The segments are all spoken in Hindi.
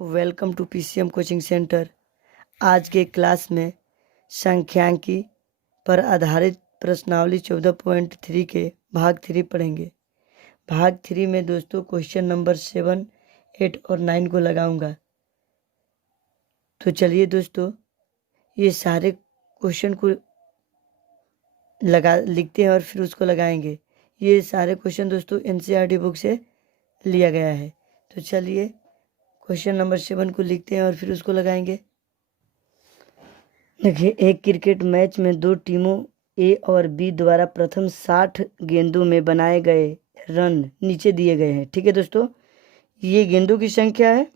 Welcome to PCM coaching centre. आज के क्लास में सांख्यिकी पर आधारित प्रश्नावली 14.3 के भाग 3 पढ़ेंगे। भाग 3 में दोस्तों क्वेश्चन नंबर 7, 8 और 9 को लगाऊंगा। तो चलिए दोस्तों ये सारे क्वेश्चन को लिखते हैं और फिर उसको लगाएंगे। ये सारे क्वेश्चन दोस्तों एनसीईआरटी बुक से लिया गया है। तो चलिए क्वेश्चन नंबर 7 को लिखते हैं और फिर उसको लगाएंगे। देखिए, एक क्रिकेट मैच में दो टीमों ए और बी द्वारा प्रथम 60 गेंदों में बनाए गए रन नीचे दिए गए हैं। ठीक है दोस्तों, ये गेंदों की संख्या है।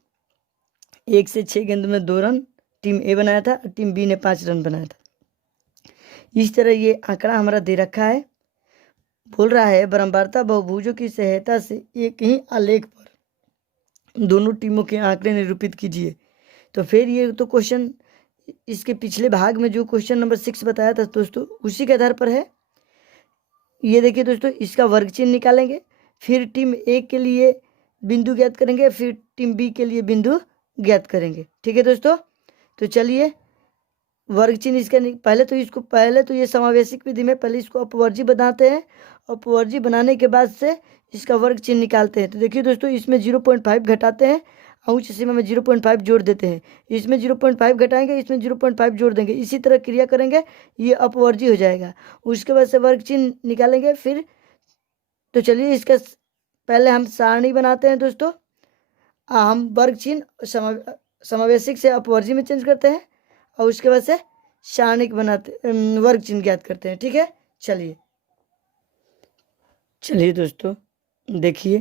1 से 6 गेंदों में 2 रन टीम ए बनाया था और टीम बी ने 5 रन बनाया था। इस तरह ये आंकड़ा हमारा दे रखा है। बोल रहा है बराबरता बहुभुजों की सहायता से एक ही आलेख पर दोनों टीमों के आंकड़े निरूपित कीजिए। तो फिर ये तो क्वेश्चन इसके पिछले भाग में जो क्वेश्चन नंबर 6 बताया था दोस्तों उसी के आधार पर है। ये देखिए दोस्तों, इसका वर्ग चिन्ह निकालेंगे, फिर टीम ए के लिए बिंदु ज्ञात करेंगे, फिर टीम बी के लिए बिंदु ज्ञात करेंगे। ठीक है दोस्तों, तो चलिए वर्ग चिन्ह इसका पहले तो ये समावेशिक विधि में पहले इसको अपवर्जी बनाते हैं। अपवर्जी बनाने के बाद से इसका वर्ग चिन्ह निकालते हैं। तो देखिए दोस्तों, इसमें 0.5 घटाते हैं और उच्च सीमा में 0.5 जोड़ देते हैं। इसमें 0.5 घटाएंगे, इसमें 0.5 जोड़ देंगे, इसी तरह क्रिया करेंगे, ये अपवर्जी हो जाएगा। उसके बाद से वर्ग चिन्ह निकालेंगे फिर। तो चलिए इसका पहले हम सारणी बनाते हैं दोस्तों। हम वर्ग चिन्ह समावेशिक से अपवर्जी में चेंज करते हैं और उसके बाद से सारणिक बनाते वर्ग चिन्ह ज्ञात करते हैं। ठीक है, चलिए दोस्तों देखिए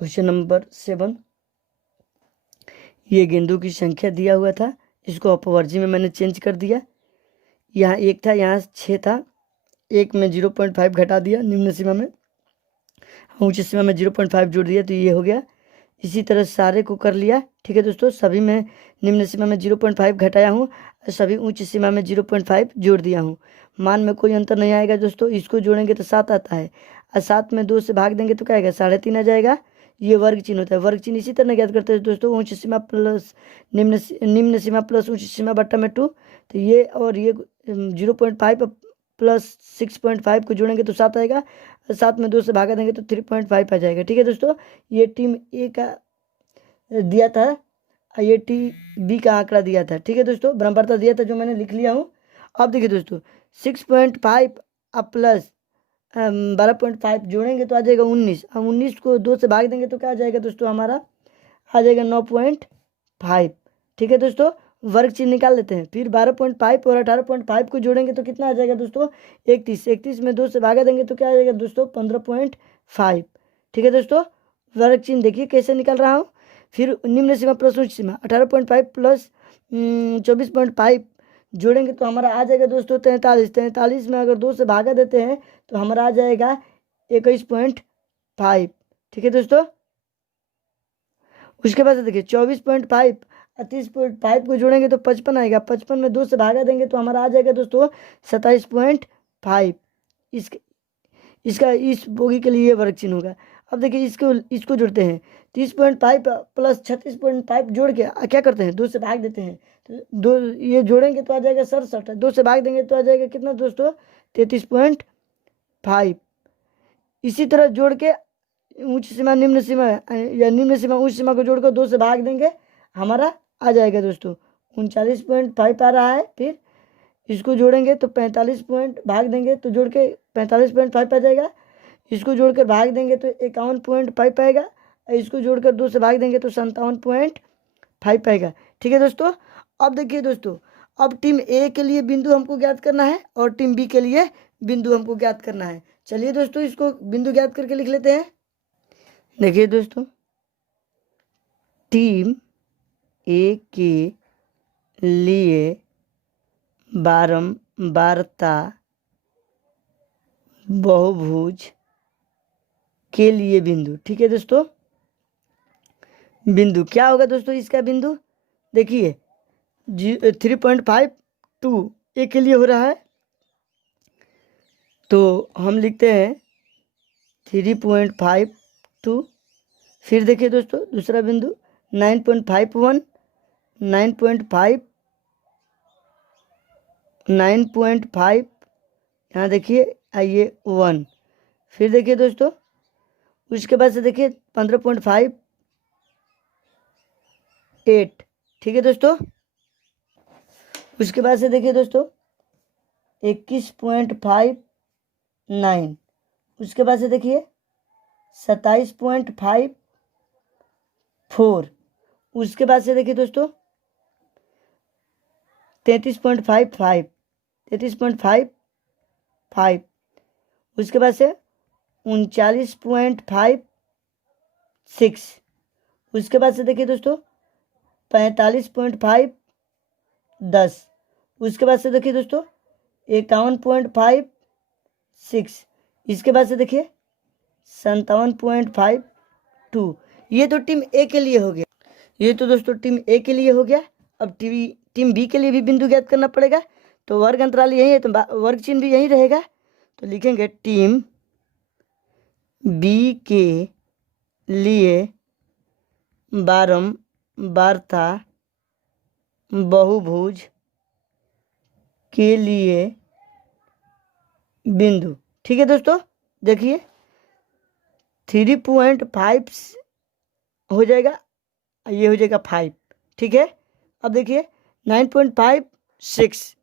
क्वेश्चन नंबर 7। ये गेंदों की संख्या दिया हुआ था, इसको अपवर्जी में मैंने चेंज कर दिया। यहाँ 1 था, यहाँ 6 था, 1 में 0.5 घटा दिया निम्न सीमा में, उच्च सीमा में 0.5 जोड़ दिया, तो ये हो गया। इसी तरह सारे को कर लिया। ठीक है दोस्तों, सभी में निम्न सीमा में 0.5 घटाया हूँ, सभी उच्च सीमा में 0.5 जोड़ दिया हूँ। मान में कोई अंतर नहीं आएगा दोस्तों। इसको जोड़ेंगे तो 7 आता है और 7 में 2 से भाग देंगे तो क्या आएगा, 3.5 आ जाएगा। ये वर्ग चिन्ह होता है। वर्ग चिन्ह इसी तरह ज्ञात करते हैं दोस्तों, उच्च सीमा प्लस निम्न सीमा प्लस उच्च सीमा बट्टा में 2। तो ये और ये 0.5 प्लस 6.5 को जोड़ेंगे तो 7 आएगा, 7 में 2 से भागा देंगे तो 3.5 आ जाएगा। ठीक है दोस्तों, ये टीम ए का दिया था, ये टीम बी का आंकड़ा दिया था। ठीक है दोस्तों, बराबरता दिया था जो मैंने लिख लिया हूँ। अब देखिए दोस्तों, 6.5 अब प्लस 12.5 जोड़ेंगे तो आ जाएगा 19। हम 19 को 2 से भाग देंगे तो क्या आ जाएगा दोस्तों, हमारा आ जाएगा 9.5। ठीक है दोस्तों, वर्ग चिन्ह निकाल लेते हैं। फिर 12.5 और 18.5 को जोड़ेंगे तो कितना आ जाएगा दोस्तों, 31। 31 में 2 से भागा देंगे तो क्या आ जाएगा दोस्तों, 15.5। ठीक है दोस्तों, वर्ग चिन्ह देखिए कैसे निकल रहा हूँ। फिर निम्न सीमा प्लस उच्च सीमा 18.5 प्लस 24.5 जोड़ेंगे तो हमारा आ जाएगा दोस्तों 43। 43 में अगर 2 से भागा देते हैं तो हमारा आ जाएगा 21.5। ठीक है दोस्तों, उसके बाद देखिए 24.5 और 30.5 को जोड़ेंगे तो 55 आएगा। 55 में 2 से भागा देंगे तो हमारा आ जाएगा दोस्तों 27.5। इसका इस बोगी के लिए वर्ग चिन्ह होगा। अब देखिए इसको जोड़ते हैं, 30.5 प्लस 36.5 जोड़ के क्या करते हैं, 2 से भाग देते हैं। तो 2 ये जोड़ेंगे तो आ जाएगा 67, 2 से भाग देंगे तो आ जाएगा कितना दोस्तों, 33.5। इसी तरह जोड़ के उच्च सीमा निम्न सीमा या निम्न सीमा उच्च सीमा को जोड़कर 2 से भाग देंगे, हमारा आ जाएगा दोस्तों 39.5 आ रहा है। फिर इसको जोड़ेंगे तो 45 पॉइंट भाग देंगे तो जोड़ के 45.5 आ जाएगा। इसको जोड़कर भाग देंगे तो 51.5 आएगा। इसको जोड़कर 2 से भाग देंगे तो 57.5 आएगा। ठीक है दोस्तों, अब देखिए दोस्तों, अब टीम ए के लिए बिंदु हमको ज्ञात करना है और टीम बी के लिए बिंदु हमको ज्ञात करना है। चलिए दोस्तों इसको बिंदु ज्ञात करके लिख लेते हैं। देखिए दोस्तों, टीम ए के लिए बारंबारता बहुभुज के लिए बिंदु। ठीक है दोस्तों, बिंदु क्या होगा दोस्तों, इसका बिंदु देखिए 3.52 ए के लिए हो रहा है, तो हम लिखते हैं 3.52। फिर देखिए दोस्तों दूसरा बिंदु 9.51, 9.5, 9.5, यहाँ देखिए आइए 1। फिर देखिए दोस्तों, उसके बाद से देखिए 15.5, 8। ठीक है दोस्तों, उसके बाद से देखिए दोस्तों 21.59। उसके बाद से देखिए 27.54। उसके बाद से देखिए दोस्तों 33.55, 33.55। उसके बाद से 39.56। उसके बाद से देखिए दोस्तों 45.5, 10। उसके बाद से देखिए दोस्तों 51.56। इसके बाद से देखिए 57.52। ये तो टीम ए के लिए हो गया। ये तो दोस्तों टीम ए के लिए हो गया। अब टीम बी के लिए भी बिंदु ज्ञात करना पड़ेगा। तो वर्ग अंतराल यही है, तो वर्ग चिन्ह भी यही रहेगा। तो लिखेंगे टीम बी के लिए बारंबारता बहुभुज के लिए बिंदु। ठीक है दोस्तों, देखिए 3.5 हो जाएगा, ये हो जाएगा 5। ठीक है, अब देखिए 9.56,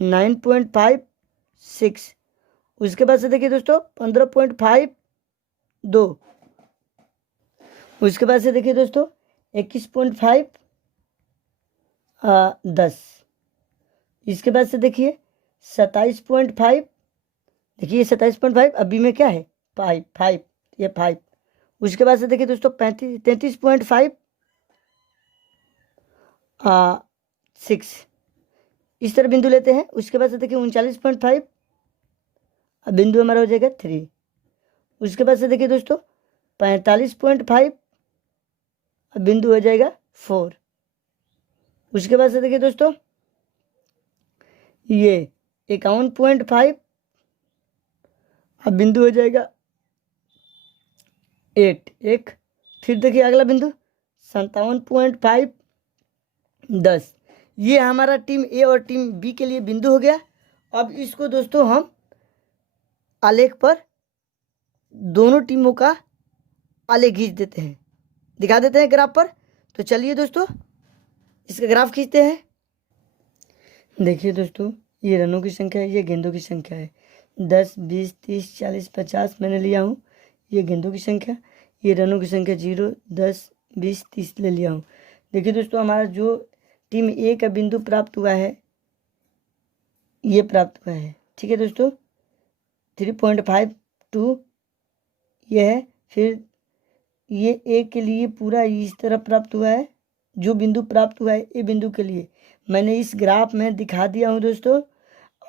9.56। उसके बाद से देखिए दोस्तों 15.52। उसके बाद से देखिए दोस्तों 21.5, 10। इसके बाद से देखिए 27.5। देखिए 27.5, अभी में क्या है 5, ये 5। उसके बाद से देखिए दोस्तों 33.5, 6। इस तरह बिंदु लेते हैं। उसके बाद से देखिए 39.5, अब बिंदु हमारा हो जाएगा 3। उसके बाद से देखिए दोस्तों 45.5, अब बिंदु हो जाएगा 4। उसके बाद से देखिए दोस्तों ये 51.5, अब बिंदु हो जाएगा 8, 1। फिर देखिए अगला बिंदु 57.5, 10। ये हमारा टीम ए और टीम बी के लिए बिंदु हो गया। अब इसको दोस्तों हम आलेख पर दोनों टीमों का आलेख खींच देते हैं, दिखा देते हैं ग्राफ पर। तो चलिए दोस्तों इसका ग्राफ खींचते हैं। देखिए दोस्तों, ये रनों की संख्या है, ये गेंदों की संख्या है। 10, 20, 30, 40, 50 मैंने लिया हूँ, ये गेंदों की संख्या। ये रनों की संख्या 0, 10, 20, 30 ले लिया हूँ। देखिए दोस्तों, हमारा जो टीम ए का बिंदु प्राप्त हुआ है, ये प्राप्त हुआ है। ठीक है दोस्तों, 3.52 ये है। फिर ये ए के लिए पूरा इस तरह प्राप्त हुआ है। जो बिंदु प्राप्त हुआ है ए बिंदु के लिए मैंने इस ग्राफ में दिखा दिया हूँ दोस्तों।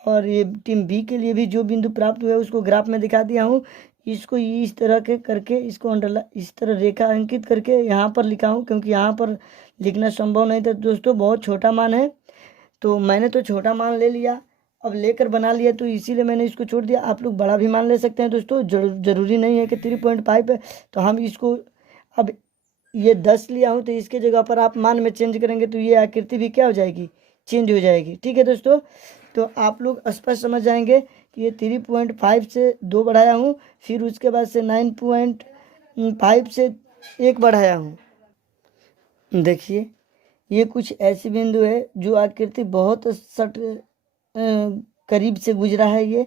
और ये टीम बी के लिए भी जो बिंदु प्राप्त हुआ है उसको ग्राफ में दिखा दिया हूँ। इसको इस तरह के करके इसको इस तरह रेखा अंकित करके यहाँ पर लिखा हूँ, क्योंकि यहाँ पर लिखना संभव नहीं था दोस्तों, बहुत छोटा मान है। तो मैंने तो छोटा मान ले लिया, अब लेकर बना लिया, तो इसीलिए मैंने इसको छोड़ दिया। आप लोग बड़ा भी मान ले सकते हैं दोस्तों, जरूरी नहीं है कि 3.5 है। तो हम इसको अब ये 10 लिया हूँ, तो इसके जगह पर आप मान में चेंज करेंगे तो ये आकृति भी क्या हो जाएगी, चेंज हो जाएगी। ठीक है दोस्तों, तो आप लोग स्पष्ट समझ जाएंगे कि ये 3.5 से 2 बढ़ाया हूँ, फिर उसके बाद से 9.5 से 1 बढ़ाया हूँ। देखिए ये कुछ ऐसी बिंदु है जो आकृति बहुत सट करीब से गुजरा है ये,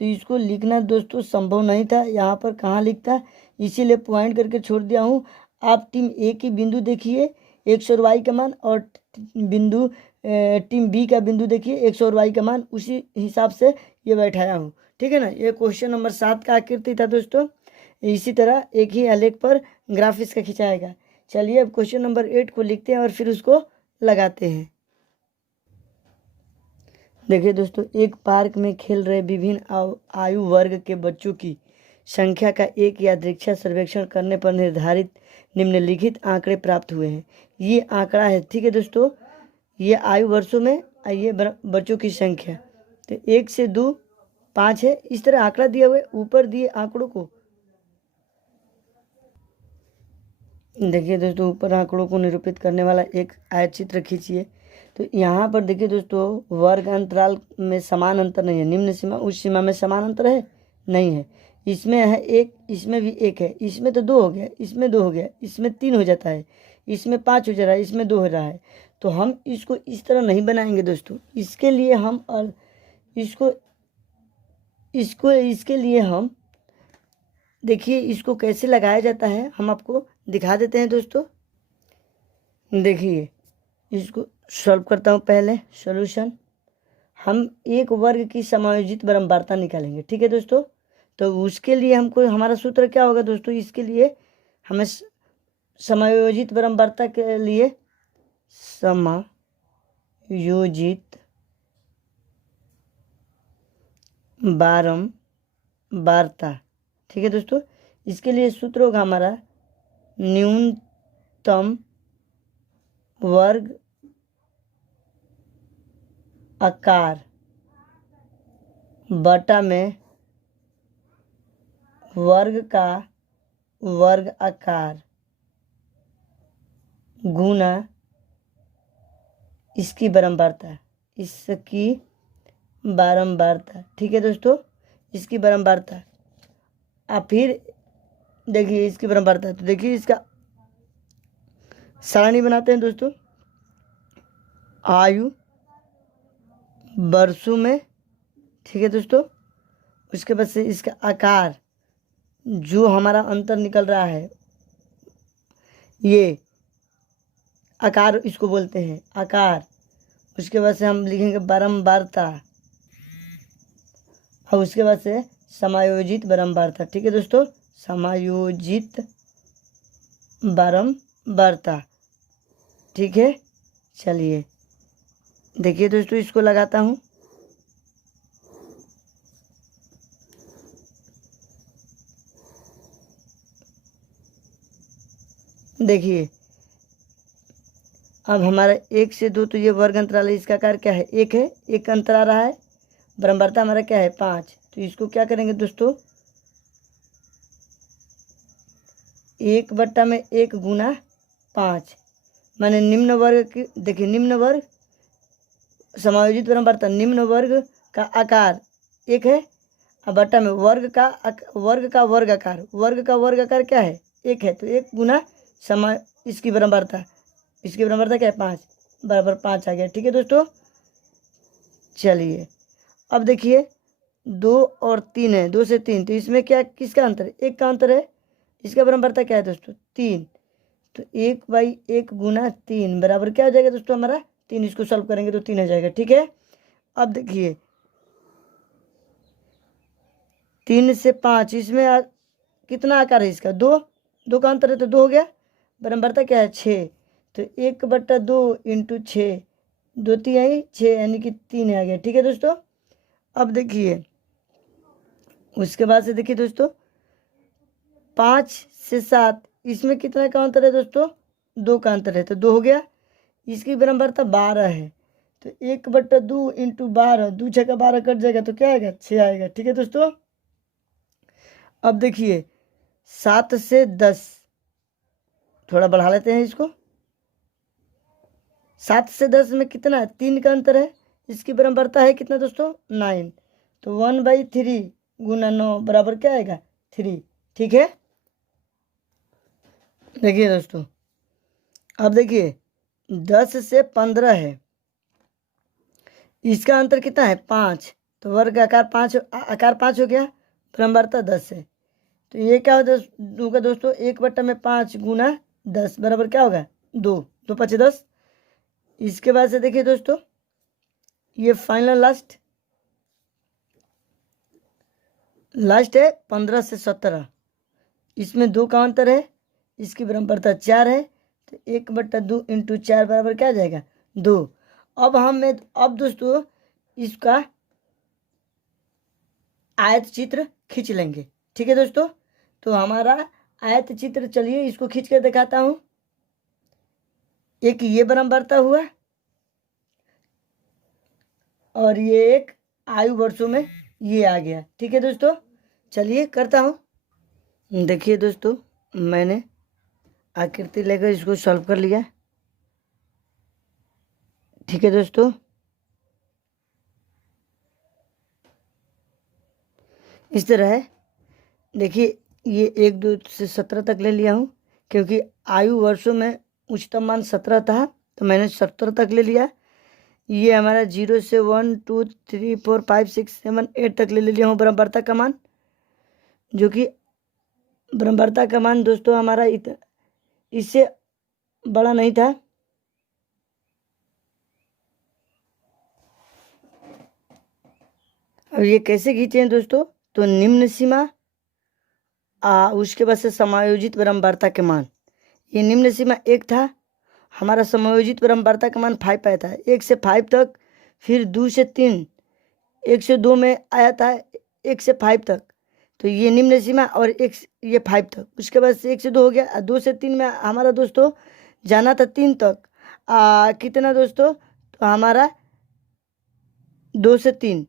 तो इसको लिखना दोस्तों संभव नहीं था। यहाँ पर कहाँ लिखता, इसीलिए पॉइंट करके छोड़ दिया हूँ। आप टीम ए की बिंदु देखिए 100 और y का मान, और बिंदु टीम बी का बिंदु देखिए 100 और y का मान, उसी हिसाब से ये बैठाया हूँ। ठीक है ना, ये क्वेश्चन नंबर 7 का आकृति था दोस्तों। इसी तरह एक ही आलेख पर ग्राफ इसका खिंचाएगा। चलिए अब क्वेश्चन नंबर 8 को लिखते हैं और फिर उसको लगाते हैं। देखिए दोस्तों, एक पार्क में खेल रहे विभिन्न आयु वर्ग के बच्चों की संख्या का एक यादृच्छिक सर्वेक्षण करने पर निर्धारित निम्नलिखित आंकड़े प्राप्त हुए हैं। ये आंकड़ा है। ठीक है दोस्तों, ये आयु वर्षों में, ये बच्चों की संख्या, तो 1 से 2, 5 है। इस तरह आंकड़ा दिया हुआ है, ऊपर दिए आंकड़ों को देखिए दोस्तों, ऊपर आंकड़ों को निरूपित करने वाला एक आयत चित्र खींचिए। तो यहाँ पर देखिए दोस्तों, वर्ग अंतराल में समान अंतर नहीं है। निम्न सीमा उच्च सीमा में समान अंतर है, नहीं है। इसमें है एक, इसमें भी एक है, इसमें तो 2 हो गया, इसमें 2 हो गया, इसमें 3 हो जाता है, इसमें 5 हो जा रहा है, इसमें 2 हो रहा है। तो हम इसको इस तरह नहीं बनाएंगे दोस्तों। इसके लिए हम इसको इसको इसके लिए हम देखिए इसको कैसे लगाया जाता है, हम आपको दिखा देते हैं दोस्तों। देखिए इसको सॉल्व करता हूँ। पहले सॉल्यूशन, हम एक वर्ग की समायोजित बारंबारता निकालेंगे, ठीक है दोस्तों। तो उसके लिए हमको, हमारा सूत्र क्या होगा दोस्तों, इसके लिए हमें समायोजित बारंबारता के लिए समायोजित बारंबारता, ठीक है दोस्तों। इसके लिए सूत्र होगा हमारा न्यूनतम वर्ग आकार बटा में वर्ग का वर्ग आकार गुना इसकी बारंबारता, इसकी बारंबारता, ठीक है दोस्तों। इसकी बारंबारता, आप फिर देखिए इसकी बारंबारता। तो देखिए इसका सारणी बनाते हैं दोस्तों। आयु वर्षों में, ठीक है दोस्तों। उसके बाद से इसका आकार, जो हमारा अंतर निकल रहा है, ये आकार इसको बोलते हैं, आकार। उसके बाद से हम लिखेंगे बारंबारता, और उसके बाद से समायोजित बारंबारता, ठीक है दोस्तों। समायोजित बारंबारता, ठीक है। चलिए देखिए दोस्तों, इसको लगाता हूँ। देखिए अब हमारा 1 से 2, तो ये वर्ग अंतराल है, इसका आकार क्या है, 1 है, 1 का अंतर आ रहा है। बारंबारता हमारा क्या है, 5। तो इसको क्या करेंगे दोस्तों, 1/1 गुना 5, माने निम्न वर्ग की, देखिए निम्न वर्ग समायोजित बारंबारता, निम्न वर्ग का आकार 1 है, और बट्टा में वर्ग का वर्ग आकार, वर्ग का वर्ग आकार क्या है, 1 है। तो 1 गुना इसकी बारंबारता, इसकी बारंबारता क्या है, 5, बराबर 5 आ गया, ठीक है दोस्तों। चलिए अब देखिए 2 और 3 है, 2 से 3, तो इसमें क्या, किसका अंतर है, 1 का अंतर है। इसका बारंबारता क्या है दोस्तों, 3। तो 1/1 गुना 3 बराबर क्या हो जाएगा दोस्तों, हमारा 3। इसको सॉल्व करेंगे तो 3 हो जाएगा, ठीक है। अब देखिए 3 से 5, इसमें कितना आकार है इसका, 2 का अंतर है, तो 2 हो गया। बारंबारता क्या है, 6। तो 1/2 इंटू 6, 2 3 6, यानी कि 3 आ गया, ठीक है दोस्तों। अब देखिए उसके बाद से देखिए दोस्तों 5 से 7, इसमें कितना का अंतर है दोस्तों, 2 का अंतर है, तो 2 हो गया। इसकी बारंबारता 12 है, तो 1/2 इंटू 12, 2 6 का 12 कट जाएगा, तो क्या आएगा, 6 आएगा, ठीक है दोस्तों। अब देखिए 7 से 10, थोड़ा बढ़ा लेते हैं इसको। 7 से 10 में कितना है, 3 का अंतर है। इसकी बारंबारता है कितना दोस्तों, 9। तो 1/3 गुना 9 बराबर क्या आएगा, 3, ठीक है। देखिए दोस्तों अब देखिए 10 से 15 है, इसका अंतर कितना है, 5। तो वर्ग आकार 5 हो गया, बारंबारता 10 है। तो ये क्या होगा दोस्तों, 1/5 गुना 10 बराबर क्या होगा, 2, 2 5 10। इसके बाद से देखिए दोस्तों ये फाइनल लास्ट है 15 से 17, इसमें 2 का अंतर है। इसकी बारंबारता 4 है, तो 1/2 इंटू 4 बराबर क्या आ जाएगा, 2। अब दोस्तों इसका आयत चित्र खींच लेंगे, ठीक है दोस्तों। तो हमारा आयत चित्र, चलिए इसको खींच कर दिखाता हूँ। एक ये बारंबारता हुआ, और ये एक आयु वर्षों में ये आ गया, ठीक है दोस्तों। चलिए करता हूँ। देखिए दोस्तों मैंने आकृति लेकर इसको सॉल्व कर लिया। ठीक है दोस्तों, इस तरह है। देखिए ये 1 2 से 17 तक ले लिया हूँ, क्योंकि आयु वर्षों में उच्चतम मान 17 था तो मैंने 17 तक ले लिया। ये हमारा 0 से 1 2 3 4 5 6 7 8 तक ले लिया हूँ बराबरता का मान, जो कि बराबरता का मान दोस्तों हमारा इससे बड़ा नहीं था। अब ये कैसे खींचे हैं दोस्तों, तो निम्न सीमा उसके बाद से समायोजित बराबरता के मान। ये निम्न सीमा 1 था, हमारा समायोजित बराबरता का मान 5 आया था, 1 से 5 तक, फिर 2 से 3, 1 से 2 में आया था 1 से 5 तक, तो ये निम्न सीमा, और ये 5 तक, उसके बाद से 1 से 2 हो गया, 2 से 3 में हमारा दोस्तों जाना था 3 तक, कितना दोस्तों, तो हमारा 2 से 3।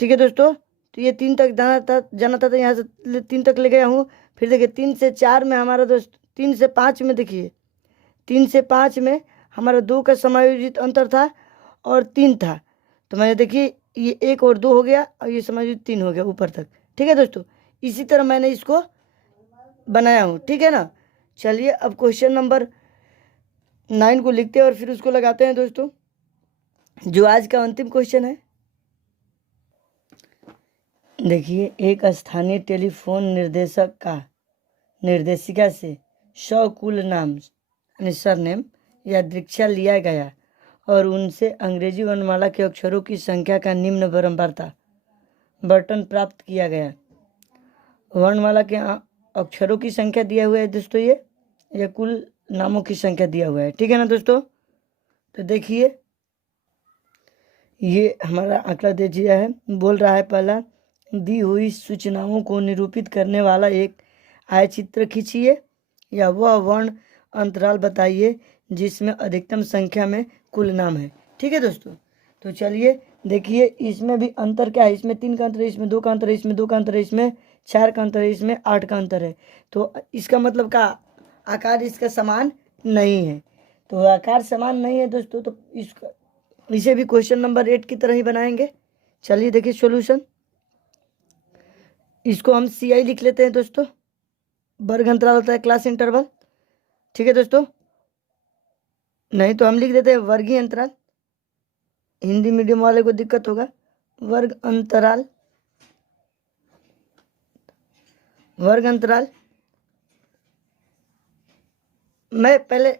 ठीक है दोस्तों, तो ये 3 तक जाना था तो यहाँ से 3 तक ले गया हूँ। फिर देखिए 3 से 4 में हमारा दोस्त, 3 से 5 में, देखिए 3 से 5 में हमारा 2 का समायोजित अंतर था और 3 था, तो मैंने देखिए ये 1 और 2 हो गया और ये समायोजित 3 हो गया ऊपर तक। ठीक है दोस्तों, इसी तरह मैंने इसको बनाया हूँ। ठीक है ना, चलिए अब क्वेश्चन नंबर 9 को लिखते हैं और फिर उसको लगाते हैं दोस्तों, जो आज का अंतिम क्वेश्चन है। देखिए, एक स्थानीय टेलीफोन निर्देशक का निर्देशिका से कुल नाम यानी सरनेम या दीक्षा लिया गया और उनसे अंग्रेजी वर्णमाला के अक्षरों की संख्या का निम्न बराबरता बटन प्राप्त किया गया। वर्णमाला के अक्षरों की संख्या दिया हुआ है दोस्तों, ये कुल नामों की संख्या दिया हुआ है। ठीक है ना दोस्तों, तो देखिए ये हमारा आंकड़ा दे दिया है। बोल रहा है पहला, दी हुई सूचनाओं को निरूपित करने वाला एक आयचित्र खींचिए या वह वर्ण अंतराल बताइए जिसमें अधिकतम संख्या में कुल नाम है। ठीक है दोस्तों, तो चलिए देखिए इसमें भी अंतर क्या है, इसमें 3 का अंतर है, इसमें 2 का अंतर है, इसमें 2 का अंतर है, इसमें 4 का अंतर है, इसमें 8 का अंतर है। तो इसका मतलब का आकार इसका समान नहीं है, तो आकार समान नहीं है दोस्तों, तो इसे भी क्वेश्चन नंबर 8 की तरह ही बनाएंगे। चलिए देखिए सॉल्यूशन, इसको हम CI लिख लेते हैं दोस्तों, वर्ग अंतराल होता है क्लास इंटरवल। ठीक है दोस्तों, नहीं तो हम लिख देते हैं वर्गीय अंतराल, हिंदी मीडियम वाले को दिक्कत होगा। वर्ग अंतराल, वर्ग अंतराल। मैं पहले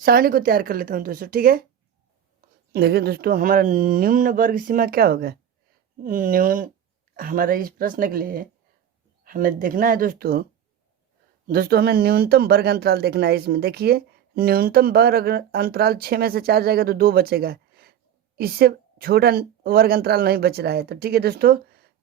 सारणी को तैयार कर लेता हूँ दोस्तों। ठीक है, देखिए दोस्तों हमारा निम्न वर्ग सीमा क्या होगा, न्यून हमारा इस प्रश्न के लिए हमें देखना है दोस्तों हमें न्यूनतम वर्ग अंतराल देखना है। इसमें देखिए न्यूनतम वर्ग अंतराल 6 में से 4 जाएगा तो 2 बचेगा, इससे छोटा वर्ग अंतराल नहीं बच रहा है। तो ठीक है दोस्तों,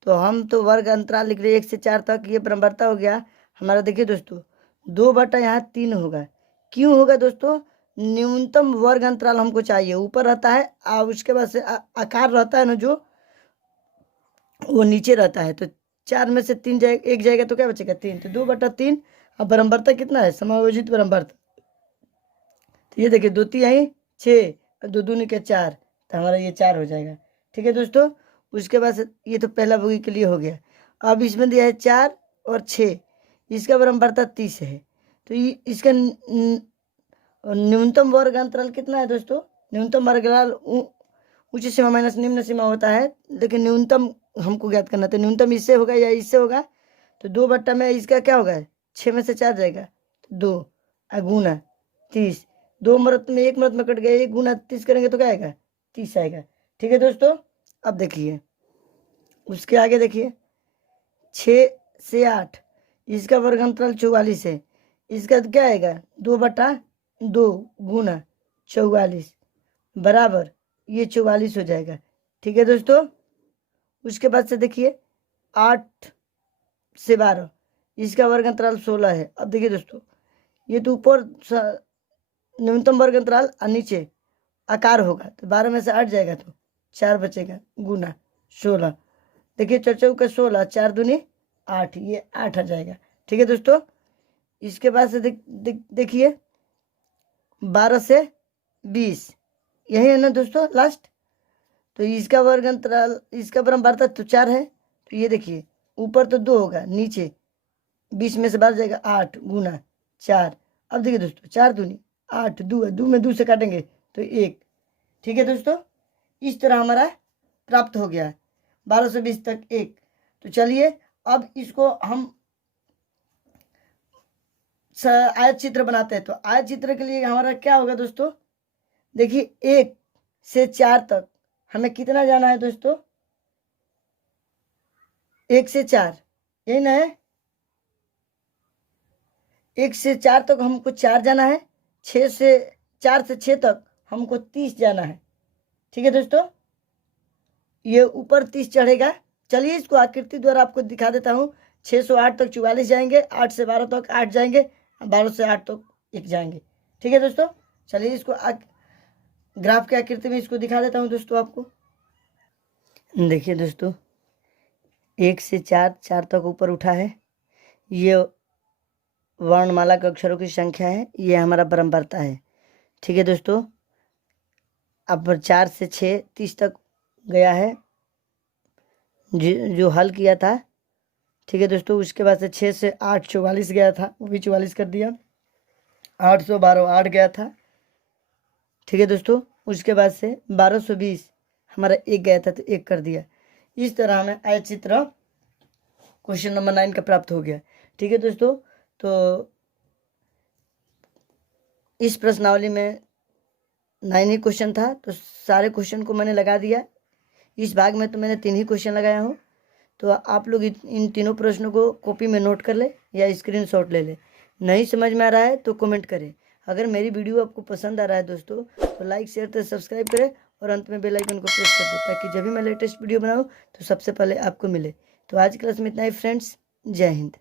तो हम तो वर्ग अंतराल लिख रहे हैं 1 से 4 तक, ये बराबरता हो गया हमारा। देखिए दोस्तों 2 बटा यहाँ 3 होगा, क्यों होगा दोस्तों, न्यूनतम वर्ग अंतराल हमको चाहिए, ऊपर रहता है और उसके बाद से आकार रहता है ना जो, वो नीचे रहता है। तो 4 में से 3 जाएगा, 1 जाएगा तो क्या बचेगा 3, तो 2 बटा 3। अब बराबरता कितना है, समायोजित बराबरता, तो ये देखिए 2 3 6 और 2 दूनी के 4, तो हमारा ये 4 हो जाएगा। ठीक है दोस्तों, उसके बाद से ये तो पहला बोगी के लिए हो गया। अब इसमें दिया है 4 और 6, इसका बराबरता 30 है, तो ये इसका न्यूनतम वर्ग अंतराल कितना है दोस्तों, न्यूनतम वर्ग अंतराल उच्च सीमा माइनस निम्न सीमा होता है, लेकिन न्यूनतम हमको ज्ञात करना, तो न्यूनतम इससे होगा या इससे होगा, तो 2 बट्टा में इसका क्या होगा, 6 में से 4 जाएगा तो 2 गुना 30, 2 मरत में 1 मरत में कट गया, 1 गुना 30 करेंगे तो क्या आएगा 30 आएगा। ठीक है दोस्तों, अब देखिए उसके आगे देखिए 6 से 8, इसका वर्ग अंतराल 44 है, इसका क्या आएगा 2 बटा 2 गुना 44 बराबर ये 44 हो जाएगा। ठीक है दोस्तों, उसके बाद से देखिए 8 से 12, इसका वर्ग अंतराल 16 है। अब देखिए दोस्तों ये तो ऊपर न्यूनतम वर्ग अंतराल और नीचे आकार होगा, तो 12 में से 8 जाएगा तो 4 बचेगा गुना 16, देखिए 4 चौका 16, 4 दूनी 8, ये 8 आ जाएगा। ठीक है दोस्तों, इसके बाद से देखिए 12 से 20, यही है ना दोस्तों लास्ट। तो इसका वर्ग अंतराल, इसका बराबर 4 है। तो ये देखिए ऊपर तो 2 होगा, नीचे 20 में से 12 जाएगा 8 गुना 4। अब देखिए दोस्तों 4 दूनी 8, 2 है, 2 में 2 से काटेंगे तो 1। ठीक है दोस्तों, इस तरह हमारा प्राप्त हो गया 12 से 20 तक 1। तो चलिए अब इसको हम आयत चित्र बनाते हैं। तो आयत चित्र के लिए हमारा क्या होगा दोस्तों, देखिए 1 से 4 तक हमें कितना जाना है दोस्तों, 1 से 4, यही ना है। 1 से 4 तक हमको 4 जाना है, 4 से 6 तक हमको 30 जाना है। ठीक है दोस्तों, ये ऊपर 30 चढ़ेगा। चलिए इसको आकृति द्वारा आपको दिखा देता हूँ। 6 से 8 तक 44 जाएंगे, 8 से 12 तक 8 जाएंगे, 12 से 8 तक 1 जाएंगे। ठीक है दोस्तों, चलिए इसको ग्राफ की आकृति में इसको दिखा देता हूँ दोस्तों आपको। देखिए दोस्तों 1 से 4 तक ऊपर उठा है, ये वर्णमाला के अक्षरों की संख्या है, ये हमारा परम्परता है। ठीक है दोस्तों, अब 4 से 6 30 तक गया है जो हल किया था। ठीक है दोस्तों, उसके बाद से 6 से 8 44 गया था, वो भी 44 कर दिया। 812 8 गया था। ठीक है दोस्तों, उसके बाद से 1220 हमारा 1 गया था तो 1 कर दिया। इस तरह हमें आयत चित्र क्वेश्चन नंबर 9 का प्राप्त हो गया। ठीक है दोस्तों, तो इस प्रश्नावली में 9 ही क्वेश्चन था, तो सारे क्वेश्चन को मैंने लगा दिया। इस भाग में तो मैंने 3 ही क्वेश्चन लगाया हूँ। तो आप लोग इन तीनों प्रश्नों को कॉपी में नोट कर ले या स्क्रीनशॉट ले ले। नहीं समझ में आ रहा है तो कमेंट करें। अगर मेरी वीडियो आपको पसंद आ रहा है दोस्तों तो लाइक शेयर तो सब्सक्राइब करें और अंत में बेल आइकन को प्रेस कर दें, ताकि जब भी मैं लेटेस्ट वीडियो बनाऊँ तो सबसे पहले आपको मिले। तो आज क्लास में इतना ही फ्रेंड्स, जय हिंद।